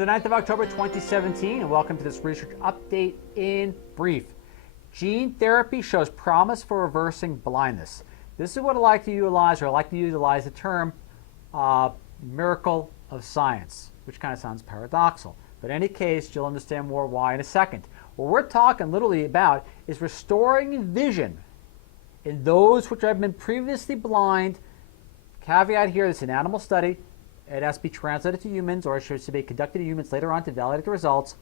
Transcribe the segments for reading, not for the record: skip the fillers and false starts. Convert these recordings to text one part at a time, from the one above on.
the 9th of October 2017, and welcome to this research update in brief. Gene therapy shows promise for reversing blindness. This is what I like to utilize, or I like to utilize the term miracle of science, which kind of sounds paradoxical. But in any case, you'll understand more why in a second. What we're talking literally about is restoring vision in those which have been previously blind. Caveat here, this is an animal study. It has to be translated to humans, or it should be conducted to humans later on to validate the results.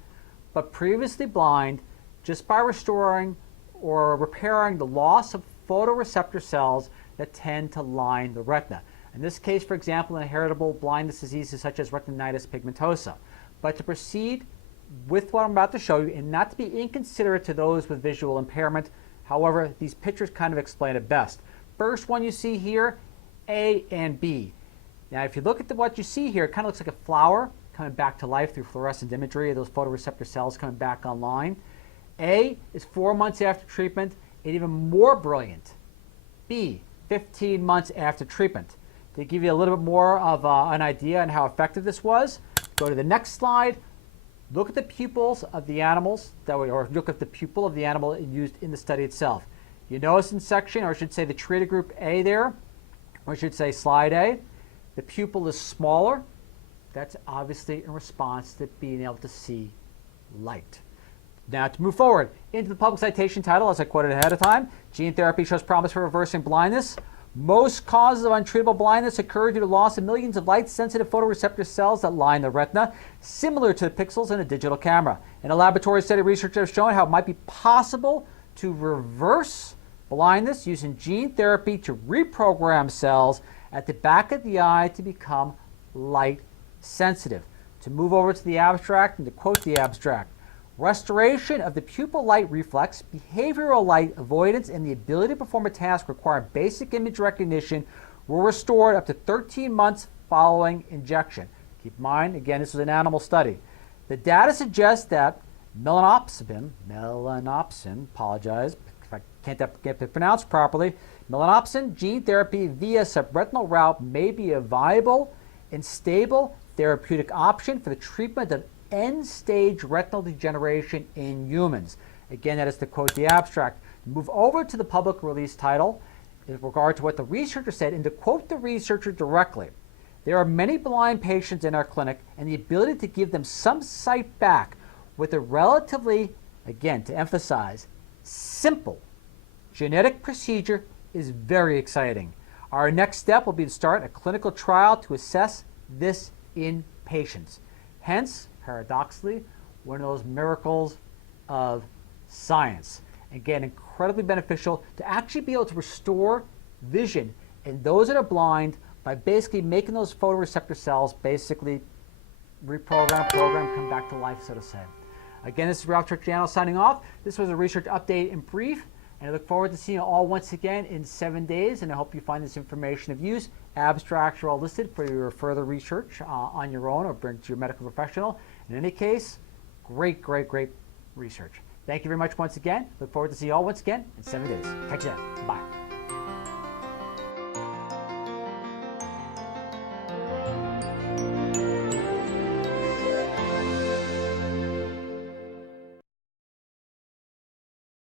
But previously blind, just by restoring or repairing the loss of photoreceptor cells that tend to line the retina. In this case, for example, inheritable blindness diseases such as retinitis pigmentosa. But to proceed with what I'm about to show you, and not to be inconsiderate to those with visual impairment, however, these pictures kind of explain it best. First one you see here, A and B. Now, if you look at what you see here, it kind of looks like a flower coming back to life through fluorescent imagery of those photoreceptor cells coming back online. A is 4 months after treatment, and even more brilliant. B, 15 months after treatment. To give you a little bit more of an idea on how effective this was, go to the next slide. Look at the pupils of the animals, or look at the pupil of the animal used in the study itself. You notice in section, or I should say the treated group A there, or I should say slide A, the pupil is smaller. That's obviously in response to being able to see light. Now to move forward into the public citation title, as I quoted ahead of time, gene therapy shows promise for reversing blindness. Most causes of untreatable blindness occur due to loss of millions of light-sensitive photoreceptor cells that line the retina, similar to the pixels in a digital camera. In a laboratory study, researchers have shown how it might be possible to reverse blindness using gene therapy to reprogram cells at the back of the eye to become light sensitive. To move over to the abstract and to quote the abstract, restoration of the pupil light reflex, behavioral light avoidance, and the ability to perform a task requiring basic image recognition were restored up to 13 months following injection. Keep in mind, again, this was an animal study. The data suggests that melanopsin, apologize if I can't get it pronounced properly, melanopsin gene therapy via subretinal route may be a viable and stable therapeutic option for the treatment of end-stage retinal degeneration in humans. Again, that is to quote the abstract. Move over to the public release title in regard to what the researcher said, and to quote the researcher directly, there are many blind patients in our clinic, and the ability to give them some sight back with a relatively, again, to emphasize, simple genetic procedure is very exciting. Our next step will be to start a clinical trial to assess this in patients. Hence, paradoxically, one of those miracles of science. Again, incredibly beneficial to actually be able to restore vision in those that are blind by basically making those photoreceptor cells basically reprogram, come back to life, so to say. Again, this is Ralph Trichiano signing off. This was a research update in brief, and I look forward to seeing you all once again in 7 days, and I hope you find this information of use. Abstracts are all listed for your further research on your own or bring to your medical professional. In any case, great research. Thank you very much once again. Look forward to seeing you all once again in 7 days. Catch you then. Bye.